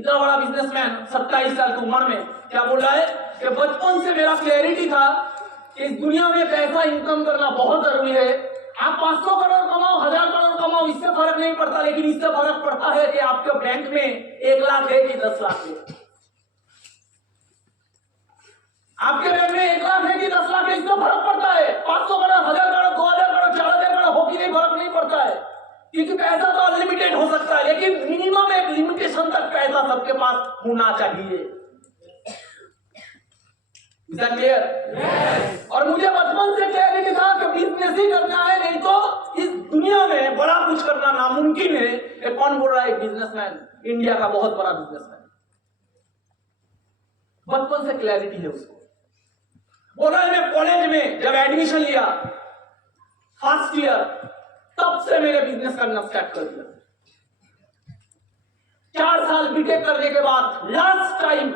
इतना बड़ा बिजनेसमैन 27 साल की उम्र में क्या बोल रहा है कि बचपन से मेरा क्लैरिटी था कि इस दुनिया में पैसा इनकम करना बहुत जरूरी है। आप 500 करोड़ कमाओ, 1000 करोड़ कमाओ, इससे फर्क नहीं पड़ता, लेकिन इससे फर्क पड़ता है कि आपके बैंक में 1 लाख है कि 10 लाख है। आपके बैंक में 1 लाख है कि 10 लाख है, इससे फर्क पड़ता है। 500 करोड़, 1000 करोड़, 2000 करोड़, 4000 करोड़ हो कि नहीं, फर्क नहीं पड़ता है, क्योंकि पैसा तो अनलिमिटेड हो सकता है, लेकिन मिनिमम एक लिमिटेशन तक पैसा सबके पास होना चाहिए। क्लियर? और मुझे बचपन से क्लियर था कि बिजनेस ही करना है, नहीं तो इस दुनिया में बड़ा कुछ करना नामुमकिन है। ये कौन बोल रहा है? बिजनेसमैन, इंडिया का बहुत बड़ा बिजनेसमैन। बचपन से क्लैरिटी है उसको। बोला है मैं कॉलेज में जब एडमिशन लिया फर्स्ट ईयर, तब से मैंने बिजनेस करना स्टार्ट कर दिया। 4 साल बीटेक करने के बाद लास्ट टाइम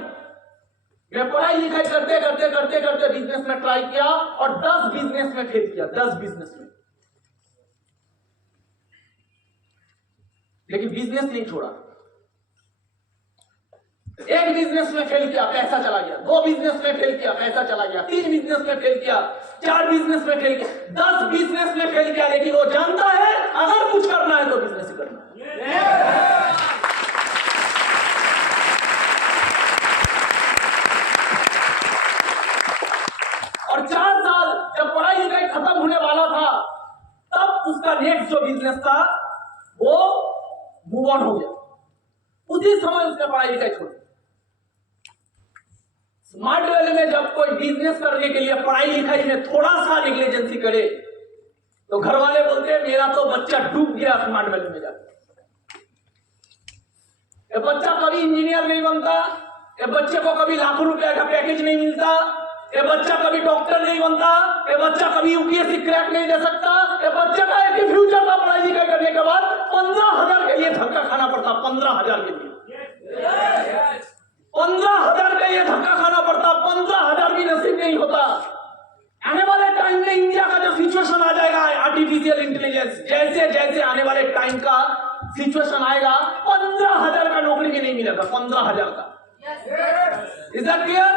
मैं पढ़ाई लिखाई करते करते करते करते बिजनेस में ट्राई किया और 10 बिजनेस में फेल किया, 10 बिजनेस में, लेकिन बिजनेस नहीं छोड़ा। एक बिजनेस में फेल किया, पैसा चला गया। 2 बिजनेस में फेल किया, पैसा चला गया। 3 बिजनेस में फेल किया, 4 बिजनेस में फेल किया, 10 बिजनेस में फेल किया, लेकिन वो जानता है अगर कुछ करना है तो बिजनेस ही करना है। और 4 साल जब पढ़ाई लिखाई खत्म होने वाला था, तब उसका नेक्स्ट जो बिजनेस था वो मूव ऑन हो गया। उसी समय उसने पढ़ाई लिखाई छोड़ी। स्मार्ट वैली में जब कोई बिजनेस करने के लिए पढ़ाई लिखाई में थोड़ा सा नेग्लिजेंसी करे तो घर वाले बोलते हैं मेरा तो बच्चा डूब गया स्मार्ट वैली में जाकर। ये बच्चा कभी इंजीनियर नहीं बनता, ये बच्चे को कभी लाखों रुपए का पैकेज नहीं मिलता, ये बच्चा कभी डॉक्टर नहीं बनता, ये बच्चा कभी यूपीएससी क्रैक नहीं दे सकता, ये बच्चे का एक ही फ्यूचर था पढ़ाई लिखाई करने के बाद 15,000 के लिए धक्का खाना पड़ता। 15,000 के लिए 15,000 का ये धक्का खाना पड़ता। 15,000 भी नसीब नहीं होता। आने वाले टाइम में इंडिया का जो सिचुएशन आ जाएगा, आर्टिफिशियल इंटेलिजेंस जैसे जैसे आने वाले टाइम का सिचुएशन आएगा, 15,000 का नौकरी भी नहीं मिलेगा। 15,000 का, इज दैट क्लियर?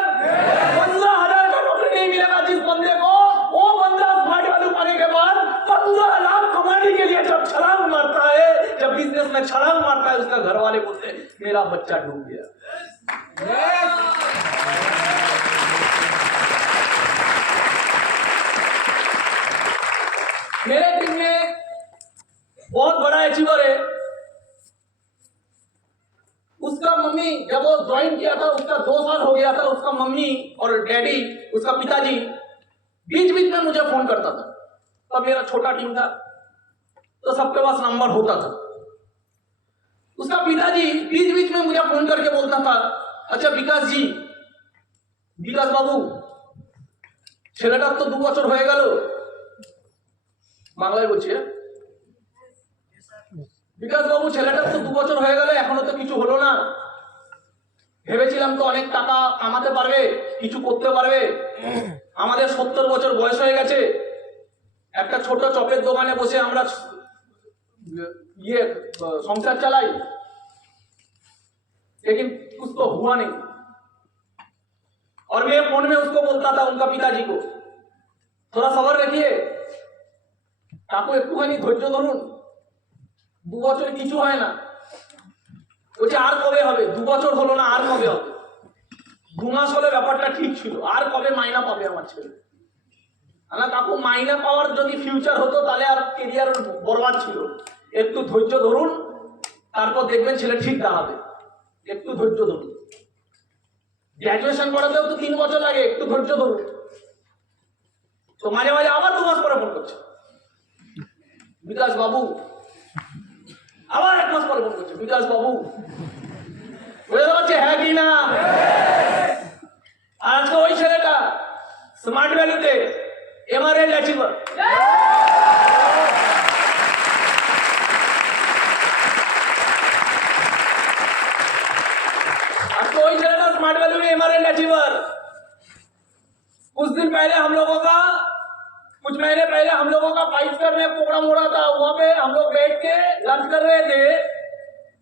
15,000 का नौकरी नहीं मिलेगा जिस बंदे को, वो बंदा स्मार्ट वैल्यू पाने के बाद 15 लाख कमाने के लिए जब छलांग मारता है, जब बिजनेस में छलांग मारता है, उसका घर वाले बोलते हैं मेरा बच्चा डूब गया। मेरे टीम में बहुत बड़ा अचीवर है। उसका मम्मी जब वो ज्वाइन किया था, उसका 2 साल हो गया था, उसका मम्मी और डैडी, उसका पिताजी बीच बीच में मुझे फोन करता था। तब मेरा छोटा टीम था तो सबके पास नंबर होता था। उसका पिताजी बीच बीच में मुझे फोन करके बोलता था, अच्छा विकास जी, विकास बाबू ছেলেটার তো 2 বছর হয়ে গেল, বাংলায় বলছি, বিকাশ বাবু ছেলেটার তো 2 বছর হয়ে গেল, এখনো তো কিছু হলো না। ভেবেছিলাম তো অনেক টাকা কামাতে পারবে, কিছু করতে পারবে। আমাদের 70 বছর বয়স হয়ে গেছে, একটা ছোট চপের দোকানে বসে আমরা সংসার চালাই, लेकिन कुछ तो हुआ नहीं। और मैं फोन में उसको बोलता था, उनका पिताजी को, थोड़ा सबर रखिए, কাকু একটুখানি ধৈর্য ধরুন, 2 বছর কিছু হয় না। বলছে আর কবে হবে? 2 বছর হলো না, আর কবে হবে? 2 মাস হলে ব্যাপারটা ঠিক ছিল, আর কবে মাইনা পাবে আমার ছেলে? না কাকু, মাইনা পাওয়ার যদি ফিউচার হতো তাহলে আর ক্যারিয়ার বরবাদ ছিল। একটু ধৈর্য ধরুন, তারপর দেখবেন ছেলে ঠিক দাঁড়াবে। একটু ধৈর্য ধরুন। গ্র্যাজুয়েশন করাতেও তো 3 বছর লাগে, একটু ধৈর্য ধরুন। তো মাঝে মাঝে আবার 2 মাস পরে ফোন করছে, বিকাশ বাবু, আবার 1 মাস পরে ফোন করছে, বিকাশ বাবু। বুঝতে পারছে হ্যাঁ কি না? আর আজকে ওই ছেলেটা স্মার্ট ভ্যালুতে এমআরএল অ্যাচিভার। कोई ज़रा स्मार्ट वैल्यू में एमआरएल अचीवर। कुछ दिन पहले हम लोगों का, कुछ महीने पहले हम लोगों का 5 स्टार में प्रोग्राम हो रहा था। वहां पे हम लोग बैठ के लंच कर रहे थे,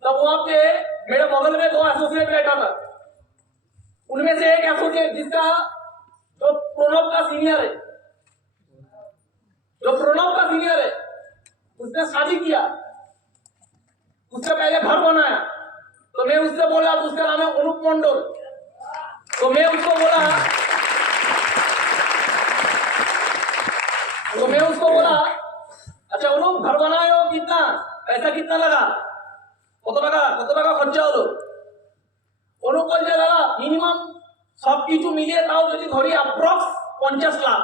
तब वहां पे मेरे बगल में 2 एसोसिएट बैठा था, उनमें से एक एसोसिएट जिसका जो प्रणब का सीनियर है, उसने शादी किया, उससे पहले घर बनाया, तो मैं उससे बोला, तो उसका नाम है अनुप मंडल, तो मैं उसको बोला अच्छा अनुप घर बनाए हो, कितना पैसा कितना लगा, কত টাকা খরচা হলো? অনুপ বলছে দাদা মিনিমাম সবকিছু মিলিয়ে তাও যদি ধরি অ্যাপ্রক্স 50 লাখ।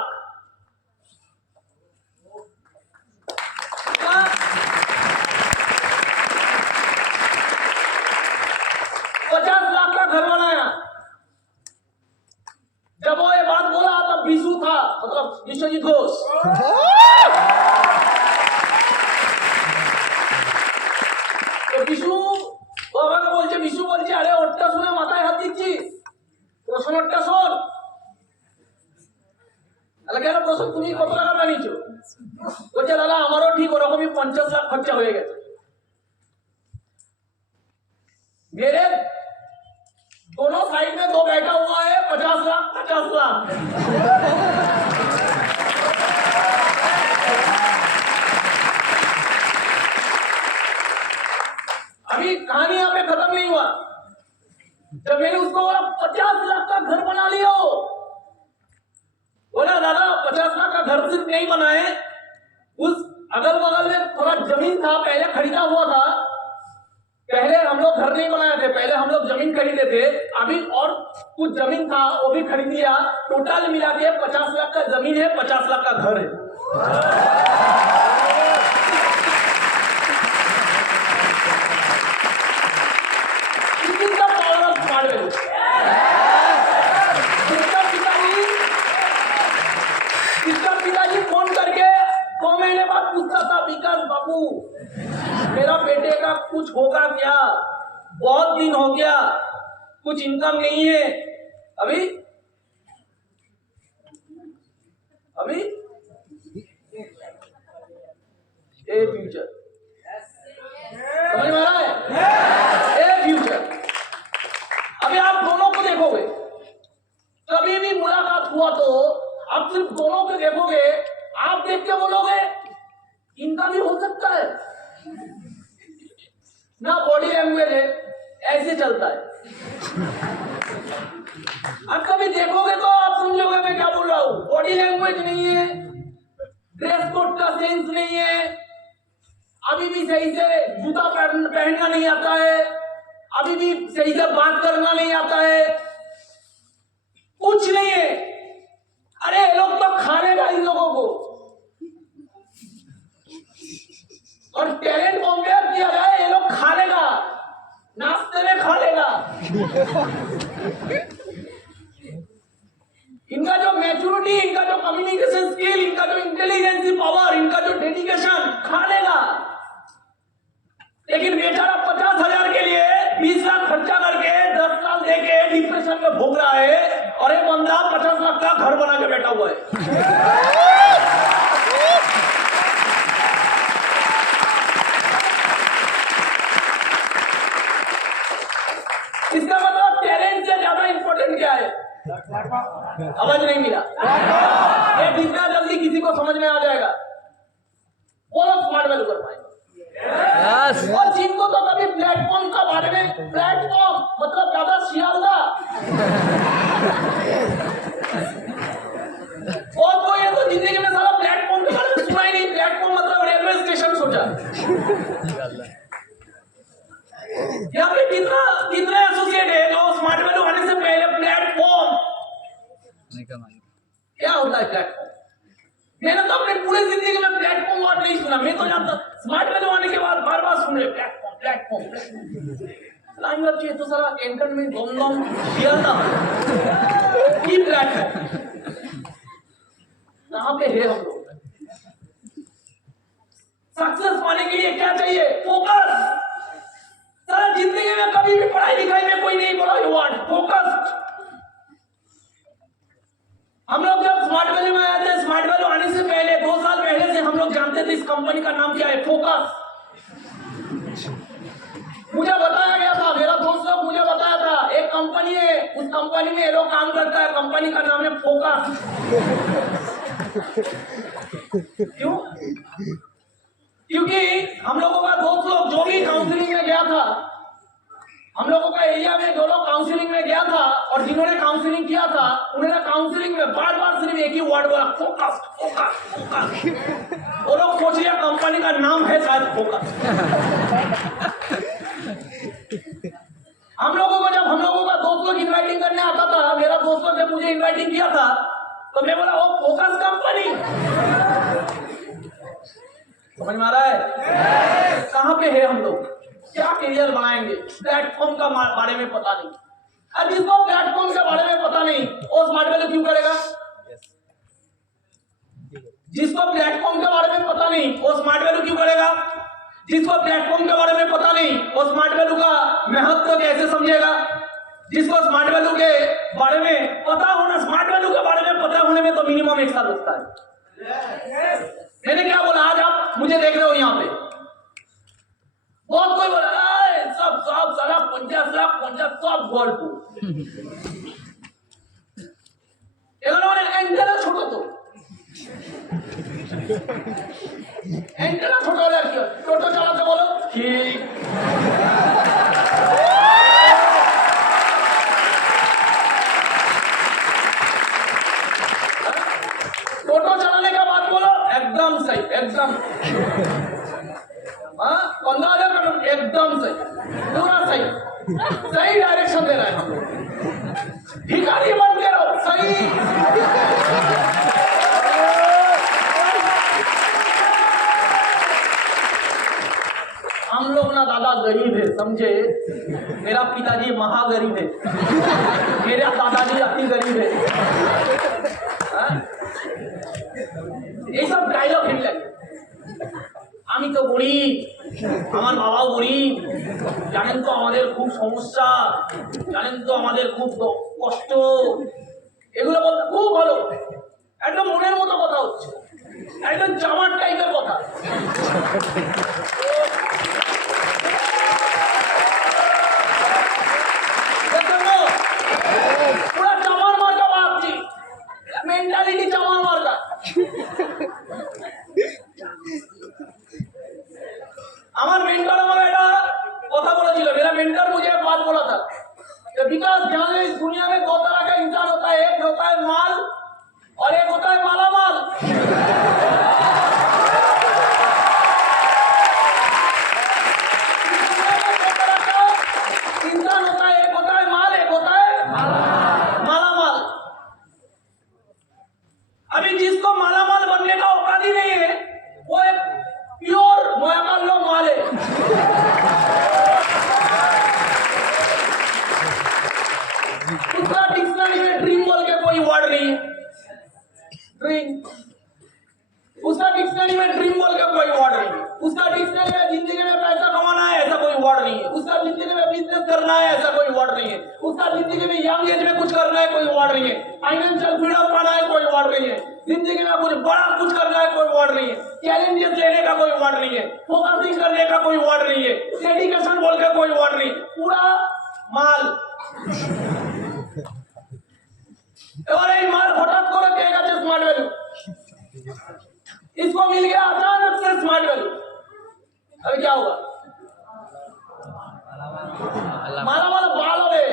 50 लाख का घर बनाया। जब वो ये बात बोला तब विशु था, मतलब विश्वजीत घोष, বিশু বলছে আরে ওটা শুনে মাথায় হাত দিচ্ছিস, প্রশ্নটা শোন। কেন প্রশ্ন, তুমি কত টাকা বানিয়েছো? বলছে দাদা আমারও ঠিক ওরকমই 50 লাখ খরচা হয়ে গেছে। मेरे दोनों साइड में 2 बैठा हुआ है, 50 लाख 50 लाख। अभी कहानी यहाँ पे खत्म नहीं हुआ। जब मैंने उसको बोला 50 लाख का घर बना लियो, बोला दादा 50 लाख का घर सिर्फ नहीं बनाए, उस अगल बगल में थोड़ा जमीन था, पहले खरीदा हुआ था, पहले हम लोग घर नहीं बनाए थे, पहले हम लोग जमीन खरीदे थे, अभी और कुछ जमीन था वो भी खरीद लिया, टोटल मिला के 50 लाख का जमीन है, 50 लाख का घर है। बाबू मेरा बेटे का कुछ होगा क्या, बहुत दिन हो गया, कुछ इनकम नहीं है, अभी ए फ्यूचर समझ में आ रहा है? ए फ्यूचर। अभी आप दोनों को देखोगे, कभी भी मुलाकात हुआ तो आप सिर्फ दोनों को देखोगे, आप देख के बोलोगे इनका भी हो सकता है ना, बॉडी लैंग्वेज है ऐसे चलता है। आप कभी देखोगे तो आप समझोगे मैं क्या बोल रहा हूं, बॉडी लैंग्वेज नहीं है, ड्रेस कोड का सेंस नहीं है, अभी भी सही से जूता पहनना नहीं आता है, अभी भी सही से बात करना नहीं आता है, कुछ नहीं है। अरे ये लोग तो खाने का इन लोगों को, और टैलेंट कंपेयर किया जाए, ये लोग खा लेगा, नाश्ते में खा लेगा। इनका जो मैच्योरिटी, इनका जो कम्युनिकेशन स्किल, इनका जो इंटेलिजेंसी पावर, इनका जो डेडिकेशन खा लेगा। लेकिन बेचारा 50,000 के लिए 20 लाख खर्चा करके 10 साल देके डिप्रेशन में भोग रहा है, और एक बंदा 50 लाख का घर बना के बैठा हुआ है। इसका मतलब टैलेंट से ज्यादा इंपॉर्टेंट क्या है? समझ नहीं मिला? ये जितना जल्दी किसी को समझ में आ जाएगा वो लोग स्मार्ट वैल्यू कर पाएंगे। और जिनको तो कभी प्लेटफॉर्म का बारे में, प्लेटफॉर्म मतलब ज्यादा शियालदा, और तो ये तो जिंदगी में सारा प्लेटफॉर्म के बारे में सुना ही नहीं। प्लेटफॉर्म मतलब रेलवे स्टेशन सोचा। यहाँ पे कितना एसोसिएट है जो स्मार्ट वैल्यू आने से पहले प्लेटफॉर्म क्या होता है? प्लेटफॉर्म मैंने तो अपने पूरे जिंदगी में प्लेटफॉर्म वर्ड नहीं सुना। मैं तो जानता स्मार्ट वैल्यू आने के बाद बार बार सुन रहे प्लेटफॉर्म। लाइन चाहिए तो सारा एंटरटेनमेंट दम शियालदा की प्लेटफॉर्म कहाँ पे है? हम लोग सक्सेस पाने के लिए क्या चाहिए? फोकस। सारा जिंदगी में कभी भी पढ़ाई लिखाई में कोई नहीं बोला यू वांट फोकस। हम लोग जब स्मार्ट वैल्यू में आए थे, स्मार्ट वैल्यू आने से पहले 2 साल पहले से हम लोग जानते थे इस कंपनी का नाम क्या है, फोकस। मुझे बताया गया था, मेरा उस कंपनी में ये लोग काम करता है, कंपनी का नाम है फोकस। क्यों? क्योंकि हम लोगों का दोस्त लोग जो भी काउंसलिंग में गया था, हम लोगों का एरिया में जो लोग काउंसलिंग में गया था और जिन्होंने काउंसलिंग किया था, उन्होंने काउंसलिंग में बार बार सिर्फ एक ही वर्ड बोला, फोकस फोकस फोकस। वो लोग सोच लिया कंपनी का नाम है शायद फोकस। हम लोगों को जब हम लोगों का दोस्त लोग इन्वाइटिंग करने आता था, मेरा दोस्त लोग जब मुझे इन्वाइटिंग किया था, तो मैं बोला वो फोकस कंपनी। समझ में आ रहा है कहां पे है हम लोग, क्या करियर बनाएंगे? प्लेटफॉर्म का बारे में पता नहीं। अब जिसको प्लेटफॉर्म के बारे में पता नहीं, वो स्मार्ट वैल्यू क्यों करेगा? जिसको प्लेटफॉर्म के बारे में पता नहीं, वो स्मार्ट वैल्यू क्यों करेगा? जिसको प्लेटफॉर्म के बारे में पता नहीं, वो स्मार्ट वैल्यू का महत्व कैसे समझेगा? जिसको स्मार्ट वैल्यू के बारे में पता होना, स्मार्ट वैल्यू के बारे में पता होने में तो मिनिमम 1 साल लगता है। मैंने क्या बोला? आज आप मुझे देख रहे हो यहाँ पे, बहुत कोई बोला सब सब सारा 50 लाख 50 सब गोल्ड को एंटेना छोटो तो एंटेना छोटो लगे टोटो चालाते बोलो ठीक। टोटो चलाने का बात बोलो एकदम सही, एकदम 15,000 का नोट एकदम सही, पूरा सही, सही डायरेक्शन दे रहा है हम लोग। भिखारी बन के रहो, सही। हम लोग ना दादा गरीब है, समझे? मेरा पिताजी महागरीब है, मेरे दादाजी अति गरीब है। ये सब डायलॉग हिट लगे। আমি তো গরিব, আমার বাবাও গরিব, জানেন তো আমাদের খুব সমস্যা, জানেন তো আমাদের খুব কষ্ট, এগুলো বলতে খুব ভালো, একদম মনের মতো কথা হচ্ছে, একদম জামার টাইপের কথা। পুরা জামার মার্কা ভাবছি, মেন্টালিটি জামার মার্কা। আমার मेंटर हमारा এটা কথা বলেছিল, मेरा मेंटर मुझे एक बात बोला था कि विकास जान ले, इस दुनिया में 2 तरह का इंसान होता है, एक होता है माल और एक होता है मालामाल। इंसान होता है, एक होता है माल, एक होता है मालामाल। अभी जिसको मालामाल बनने का औकात ही नहीं है, वो एक प्योर मोयाकालो माल है। उसका डिक्शनरी में ड्रीम बोल के कोई वर्ड नहीं है, ड्रीम। उसका डिक्शनरी में ड्रीम बोल के कोई वर्ड नहीं है। उसका डिक्शनरी में जिंदगी में पैसा कमाना है ऐसा कोई वर्ड नहीं है। उसका जिंदगी में बिजनेस करना है ऐसा कोई वर्ड नहीं है। उसका जिंदगी में यंग एज में कुछ करना है कोई वर्ड नहीं है। फाइनेंशियल फ्रीडम पाना है कोई वर्ड नहीं है। जिंदगी में कुछ बड़ा कुछ करना है कोई वर्ड नहीं है। चैलेंजेस लेने का कोई वर्ड नहीं है। फोकसिंग करने का कोई वर्ड नहीं है। डेडिकेशन बोल के कोई वर्ड नहीं, पूरा माल। এবারে এই মাল হঠাৎ করে পেয়ে গেছে স্মার্ট ভ্যালু, इसको मिल गया अचानक से स्मार्ट वैल्यू। अभी क्या होगा? माला माला बाल हो गए।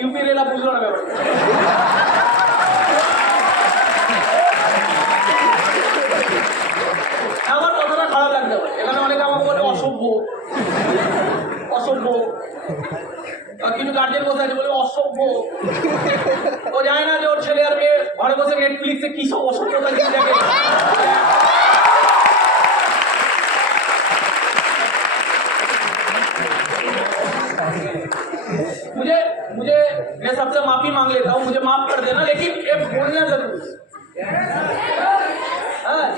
यूपी रेला बुझलो ना ব্যাপার। আমার কথাটা খারাপ লাগতে পারে, এখানে অনেকে আমাকে বলে অসভ্য অসভ্য, কিছু গার্জেন বসে আছে বলে অসভ্য। ও জানে না যে ওর ছেলে আর মেয়ে ঘরে বসে নেটফ্লিক্সে কি সব অসভ্যতা জিনিস দেখে। मुझे मैं सबसे माफी मांग लेता हूँ, मुझे माफ कर देना, लेकिन एक बोलना जरूर।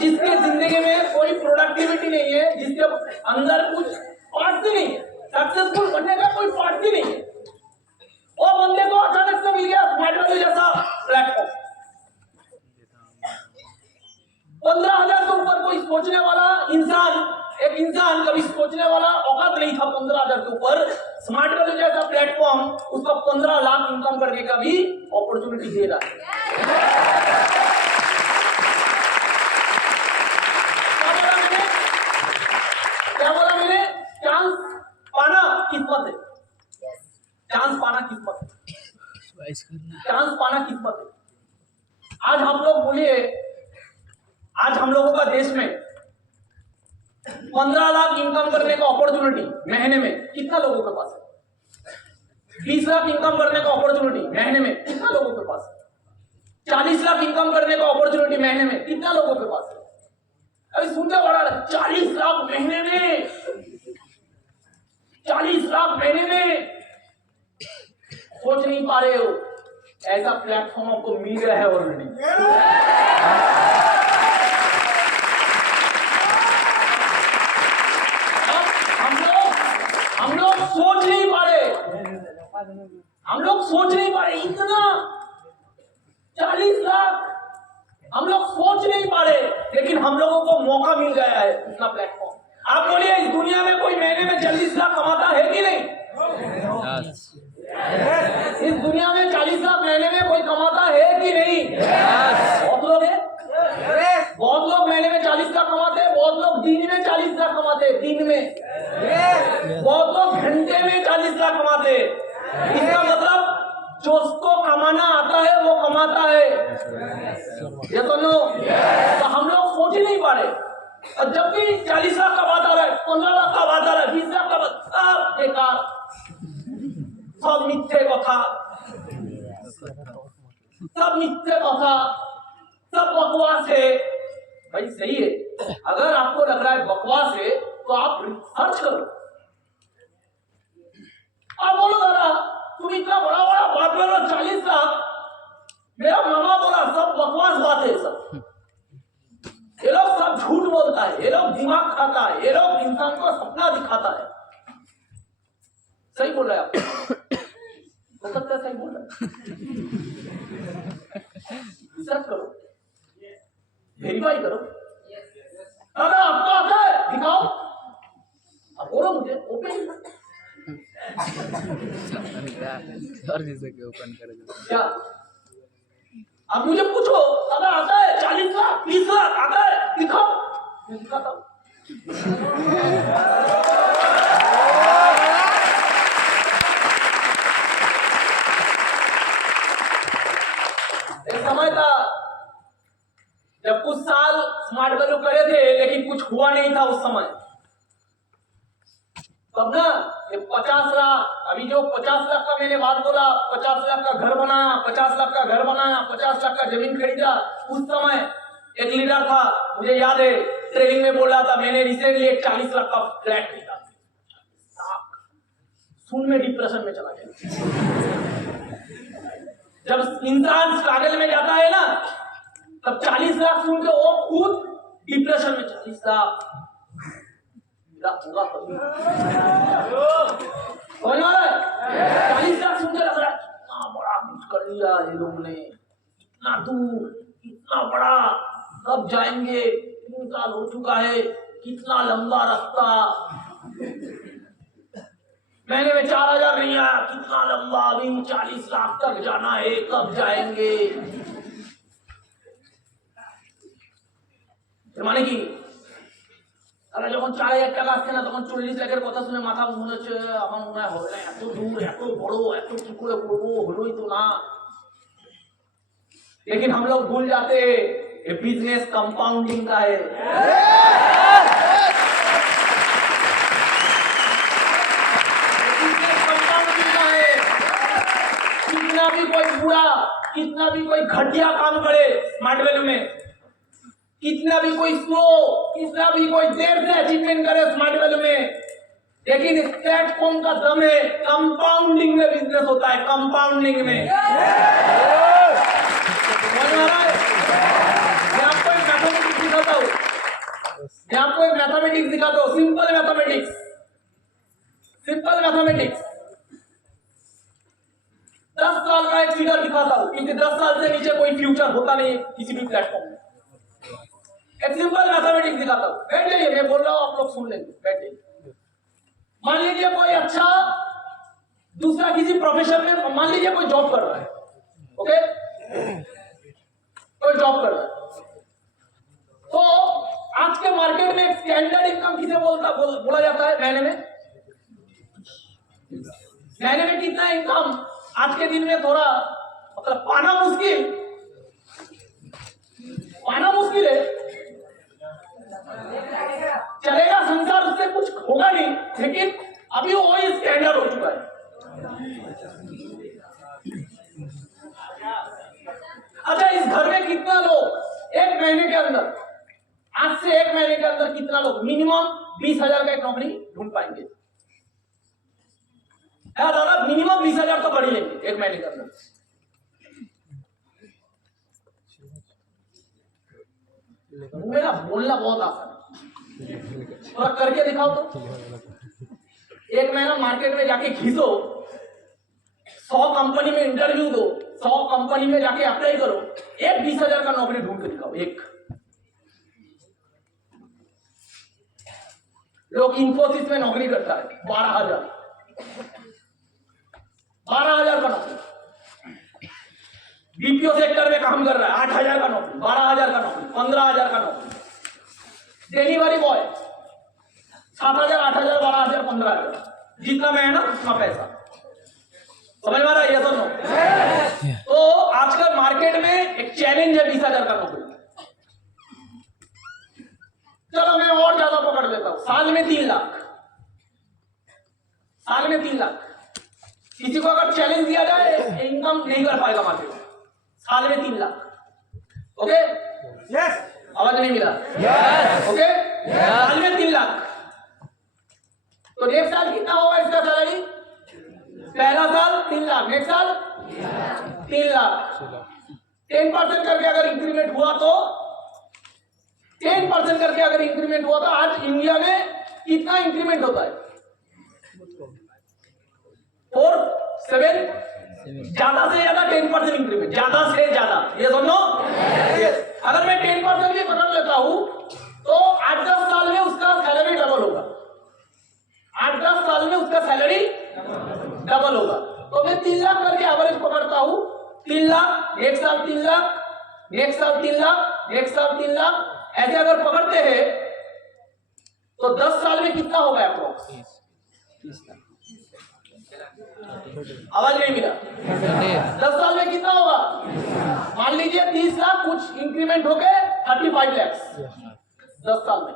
जिसके जिंदगी में कोई प्रोडक्टिविटी नहीं है, जिसके अंदर कुछ पार्ट ही नहीं है, सक्सेसफुल बनने का कोई पार्ट ही नहीं है, वो बंदे को अचानक से मिल गया स्मार्ट वैल्यू जैसा प्लेटफॉर्म। 15,000 के ऊपर कोई सोचने वाला एक इंसान कभी सोचने वाला औकात नहीं था 15,000 के ऊपर। स्मार्ट वैल्यू जैसा प्लेटफॉर्म उसको 15 लाख इनकम करने का भी अपॉर्चुनिटी दे रहा है। क्या बोला मैंने? चांस पाना किस्मत है, चांस पाना किस्मत है, चांस पाना किस्मत है। आज हम लोग बोलिए, आज हम लोगों का देश में 15 लाख इनकम करने का अपॉर्चुनिटी महीने में कितना लोगों के पास है? 20 लाख इनकम करने का अपॉर्चुनिटी महीने में कितना लोगों के पास है? 40 लाख इनकम करने का अपॉर्चुनिटी महीने में कितना लोगों के पास है? अभी सुनते बड़ा 40 लाख महीने में, 40 लाख महीने में सोच नहीं पा रहे हो, ऐसा प्लेटफॉर्म आपको मिल गया है ऑलरेडी। हम लोग सोच नहीं पा रहे, हम लोग सोच नहीं पा रहे इतना 40 लाख हम लोग सोच नहीं पा रहे, लेकिन हम लोगों को मौका मिल गया है इतना प्लेटफॉर्म। आप बोलिए इस दुनिया में कोई महीने में 40 लाख कमाता है कि नहीं? इस दुनिया में 40 लाख महीने में कोई कमाता है कि नहीं? बहुत लोग है, बहुत लोग महीने में 40 लाख कमाते हैं, बहुत लोग दिन में 40 लाख कमाते हैं, दिन में, बहुत लोग घंटे में 40 लाख कमाते हैं। इसका मतलब जो उसको कमाना आता है वो कमाता है, ये तो नो। तो हम लोग सोच ही नहीं पा रहे, और जब भी 40 लाख का बात आ रहा है, 15 लाख का बात आ रहा है, 20 लाख का बात, सब बेकार, सब मिथ्ये कथा, सब मिथ्ये कथा, सब बकवास है। भाई सही है, अगर आपको लग रहा है बकवास है तो आप रिसर्च करो। आप बोलो दादा तुम इतना बड़ा बड़ा बात बोलो 40 लाख, मेरा मामा बोला सब बकवास बात है, सब ये लोग सब झूठ बोलता है, ये लोग दिमाग खाता है, ये लोग इंसान को सपना दिखाता है। सही बोल रहे हैं आप, हो सकता है सही बोल रहे हैं। रिसर्च करो, वेरीफाई करो। दादा आपको आता है दिखाओ, अब बोलो मुझे ओपन क्या, अब मुझे पूछो अगर आता है 40 लाख 20 लाख आता है दिखाओ, मैं दिखाता हूं। एक समय था जब कुछ साल स्मार्ट वैल्यू करे थे, लेकिन कुछ हुआ नहीं था उस समय। तब ना ये 50 लाख, अभी जो 50 लाख का मैंने बात बोला, 50 लाख का घर बनाया, 50 लाख का घर बनाया, 50 लाख का जमीन खरीदा। उस समय एक लीडर था, मुझे याद है ट्रेनिंग में बोल रहा था, मैंने रिसेंटली एक 40 लाख का फ्लैट खरीदा। सुन में डिप्रेशन में चला गया। जब इंसान स्ट्रगल में जाता है ना, तब 40 लाख सुन के वो खुद डिप्रेशन में, 40 लाख पूरा समझ आ रहा है? 40 लाख सुन के लग रहा है कितना बड़ा कुछ कर लिया ये लोग ने, इतना दूर, इतना बड़ा, कब जाएंगे, 3 साल हो चुका है, कितना लंबा रास्ता, महीने में 4,000 नहीं आया, कितना लंबा, अभी 40 लाख तक जाना है, कब जाएंगे। মানে কি তারা যখন 4,000 টাকা আসছে না, তখন 40 লাখের কথা শুনে মাথা মনে হচ্ছে আমার মনে হয় হবে না, এত দূর, এত বড়, এত কি করে করবো, হলোই তো না। लेकिन हम लोग भूल जाते हैं ये बिजनेस कंपाउंडिंग का है। कितना भी कोई बुरा, कितना भी कोई घटिया काम करे स्मार्ट वैल्यू में, कितना भी कोई स्लो, कितना भी कोई देर से अचीवमेंट करे स्मार्ट वैल्यू में, लेकिन इस प्लेटफॉर्म का दम है कंपाउंडिंग में बिजनेस होता है, कंपाउंडिंग में। मैं आपको एक मैथमेटिक्स दिखाता हूँ, सिंपल मैथमेटिक्स। 10 साल का एक फिगर दिखाता हूँ, क्योंकि 10 साल से नीचे कोई फ्यूचर होता नहीं है किसी भी प्लेटफॉर्म में। एक सिंपल मैथमेटिक्स दिखाता हूँ, बैठ जाइए, मैं बोल रहा हूँ, आप लोग सुन लेंगे, बैठ जाइए। मान लीजिए कोई अच्छा दूसरा किसी प्रोफेशन में, मान लीजिए कोई जॉब कर रहा है, ओके, कोई जॉब कर रहा है, तो आज के मार्केट में स्टैंडर्ड इनकम किसे बोला जाता है? महीने में कितना इनकम आज के दिन में थोड़ा मतलब पाना मुश्किल है। चलेगा संसार, उससे कुछ होगा नहीं, लेकिन अभी वो वही स्टैंडर्ड हो चुका है। अच्छा, इस घर में कितना लोग एक महीने के अंदर, आज से एक महीने के अंदर कितना लोग मिनिमम 20,000 का एक नौकरी ढूंढ पाएंगे? दादा मिनिमम 20,000 तो बढ़ ही लेंगे एक महीने के अंदर। मेरा बोलना बहुत आसान है, थोड़ा करके दिखाओ तो। एक महीना मार्केट में जाके घिसो, 100 कंपनी में इंटरव्यू दो, 100 कंपनी में जाके अप्लाई करो, एक 20,000 का नौकरी ढूंढ के दिखाओ। एक लोग इंफोसिस में नौकरी करता है 12,000 का नौकरी, बीपीओ सेक्टर में काम कर रहा है 8,000 का नौकरी, 12,000 का नौकरी, 15,000 का नौकरी, डिलीवरी बॉय 7,000, 8,000, 12,000, 15,000, जितना मेहनत उतना पैसा। समझ में आ रहा है? ये तो नो। तो आजकल मार्केट में एक चैलेंज है 20,000 का नौकरी। चलो मैं और ज्यादा पकड़ लेता हूं, साल में 3 लाख। किसी को अगर चैलेंज दिया जाए, इनकम नहीं कर पाएगा मार्केट में, साल में 3 लाख। ओके, यस, आवाज नहीं मिला, यस, ओके, साल में 3 लाख। तो नेक्स्ट साल कितना होगा इसका सैलरी? पहला साल 3 लाख, नेक्स्ट साल 3 लाख। 10% करके अगर इंक्रीमेंट हुआ तो 10% करके अगर इंक्रीमेंट हुआ तो आज इंडिया में कितना इंक्रीमेंट होता है? 4, 7, ज्यादा से ज्यादा 10% इंक्रीमेंट, ज्यादा से ज्यादा, ये सुनो। अगर मैं 10% भी पकड़ लेता हूं तो 8-10 साल में उसका सैलरी डबल होगा। 8-10 साल में उसका सैलरी डबल होगा। तो मैं 3 लाख करके एवरेज पकड़ता हूं, 3 लाख, नेक्स्ट साल 3 लाख, नेक्स्ट साल 3 लाख, नेक्स्ट साल 3 लाख, ऐसे अगर पकड़ते हैं तो 10 साल में कितना होगा अप्रोक्स? 30 लाख। आवाज नहीं मिला? 10 साल में कितना होगा? मान लीजिए 30 लाख, कुछ इंक्रीमेंट होके 35 लाख 10 साल में।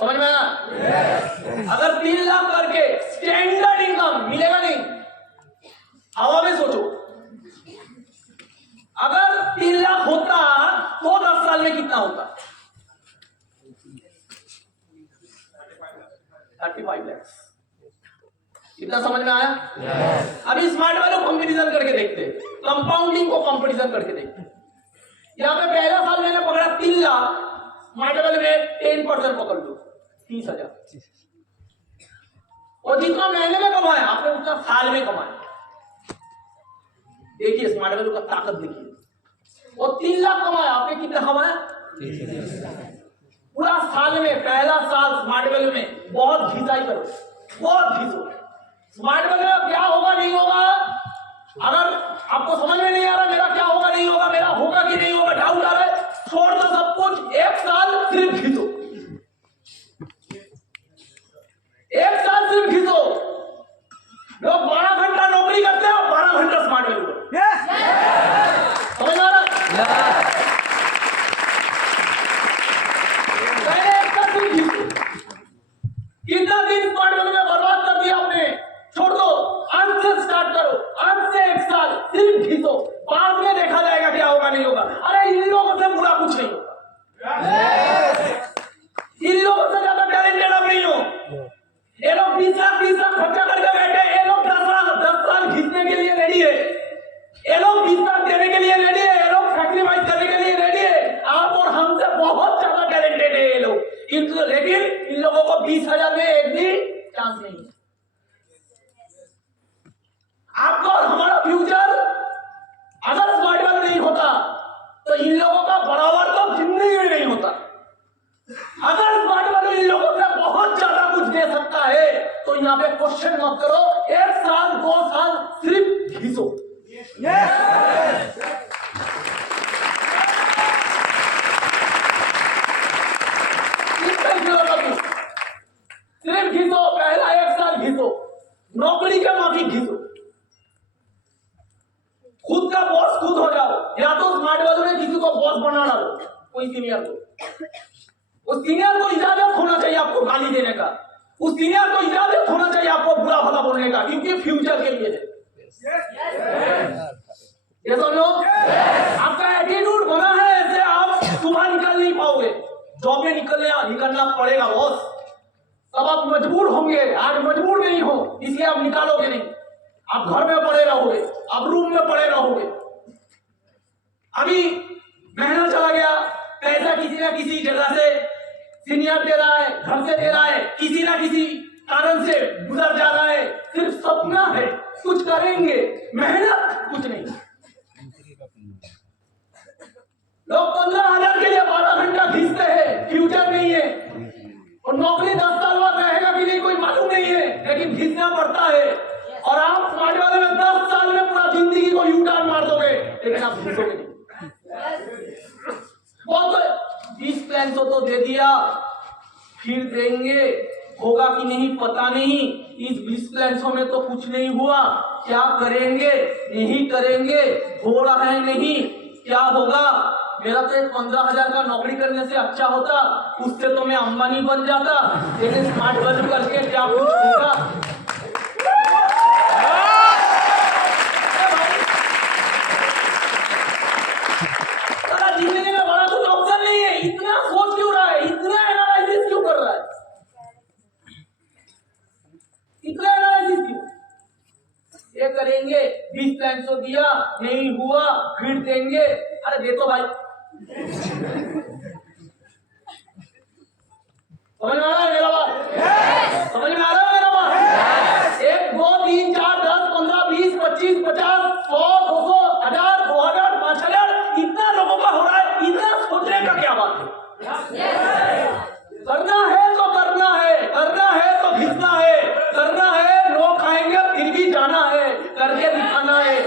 समझ में आया? अगर 3 लाख करके स्टैंडर्ड इनकम मिलेगा नहीं, हवा में सोचो, अगर 3 लाख होता तो 10 साल में कितना होता? 35 लाख। इतना समझ में आया? अभी स्मार्ट वैल्यू कंपैरिजन करके देखते हैं, कंपाउंडिंग को कंपैरिजन करके देखते हैं। यहां पे पहला साल मैंने पकड़ा 3 लाख, स्मार्ट वैल्यू में 10% पकड़ लो 30,000, और जितना महीने में कमाया आपने उतना साल में कमाया। देखिए स्मार्ट वैल्यू का ताकत देखिए, और 3 लाख कमाया, आपने कितना कमाया? पूरा साल में, पहला साल स्मार्ट वैल्यू में बहुत घिसाई करो, बहुत घिसो। स्मार्ट वैल्यू में क्या होगा नहीं होगा, अगर आपको समझ में नहीं आ रहा मेरा क्या होगा नहीं होगा, मेरा होगा कि नहीं होगा, डाउट आ रहा है, छोड़ दो सब कुछ, 1 साल सिर्फ घिसो, 1 साल सिर्फ घिसो। लोग 12 घंटा नौकरी करते हैं और 12 घंटा स्मार्ट वैल्यू करो। समझ में आ रहा? कितना दिन स्मार्ट वैल्यू में बर्बाद कर दिया आपने, छोड़ दो, अंत से स्टार्ट करो, अंत से 1 साल सिर्फ घिसो, बाद में देखा जाएगा क्या होगा नहीं होगा। अरे इन लोगों से बुरा कुछ नहीं होगा, इन लोगों से ज्यादा टैलेंटेड आप नहीं हो। ये लोग 20 लाख खर्चा करके बैठे, ये लोग 10 साल घिसने के लिए रेडी है। ये लोग 20 घिसो। सिर्फ घिसो, पहला 1 साल घिसो, नौकरी के माफी घिसो, खुद का बॉस खुद हो जाओ, या तो स्मार्ट वैल्यू में किसी को बॉस बना डालो, कोई सीनियर को। उस सीनियर को इजाजत होना चाहिए आपको गाली देने का, उस सीनियर को इजाजत होना चाहिए आपको बुरा भला बोलने का, क्योंकि फ्यूचर के लिए है। ये समझो, आपका एटीट्यूड बना है ऐसे, आप सुबह निकल नहीं पाओगे, जॉब में निकलना पड़ेगा बॉस, तब आप मजबूर होंगे। आज मजबूर नहीं हो, इसलिए आप निकालोगे नहीं, आप घर में पड़े रहोगे, आप रूम में पड़े रहोगे। अभी महीना चला गया, पैसा किसी ना किसी जगह से सीनियर दे रहा है, घर से दे रहा है, किसी ना किसी कारण से गुजर जा रहा है, सिर्फ सपना है, कुछ करेंगे, मेहनत कुछ नहीं। लोग 15,000 के लिए 12 घंटा घिसते हैं, फ्यूचर नहीं है, और नौकरी 10 साल बाद रहेगा कि नहीं कोई मालूम नहीं है, लेकिन घिसना पड़ता है। और आप स्मार्ट वाले में 10 साल में पूरा जिंदगी को यू टर्न मार दोगे, लेकिन आप घिसोगे नहीं। बहुत 20 प्लान तो दे दिया, फिर देंगे, होगा कि नहीं पता नहीं। इस 20 प्लान में तो कुछ नहीं हुआ, क्या करेंगे नहीं करेंगे, हो रहा है नहीं, क्या होगा। मेरा तो 15,000 का नौकरी करने से अच्छा होता, उससे तो मैं अंबानी बन जाता, लेकिन स्मार्ट वर्क करके क्या कुछ होगा। जिंदगी में बड़ा कुछ ऑप्शन नहीं है, इतना सोच क्यों रहा है, इतना एनालिसिस क्यों कर रहा है, इतना एनालिसिस क्यों। ये करेंगे, 20 प्लान तो दिया, नहीं हुआ, फिर देंगे। अरे दे तो भाई, समझ में आ रहा है मेरा बात, समझ में आ रहा है मेरा बात। 1 2 3 4 10 15 20 25 50 100 200 1000 2000 5000 इतना लोगों का हो रहा है, इतना सोचने का क्या बात है। करना है तो करना है, करना है तो घिसना है, करना है, लोग खाएंगे फिर भी जाना है, करके दिखाना है।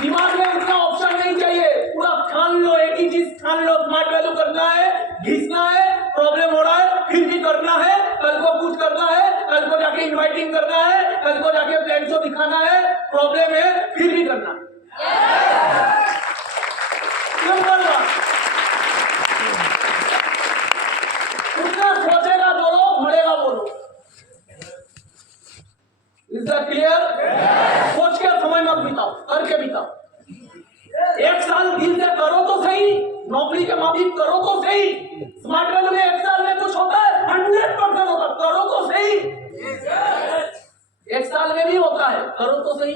दिमाग में इतना ऑप्शन नहीं चाहिए, पूरा ठान लो, एक ही चीज ठान लो, स्मार्ट वैल्यू करना है, घिसना है, प्रॉब्लम हो रहा है फिर भी करना है, कल को कुछ करना है, कल को जाके इनवाइटिंग करना है, कल को जाके प्लान शो दिखाना है, प्रॉब्लम है फिर भी करना है। उतना सोचेगा बोलो, मरेगा बोलो। Is that clear? सोच के समय मत बिताओ, करके बिताओ। 1 साल दिल से करो तो सही, नौकरी के माफी करो तो सही। स्मार्ट वैल्यू में 1 साल में कुछ होता है, 100% होता है, करो तो सही। 1 साल में भी होता है, करो तो सही।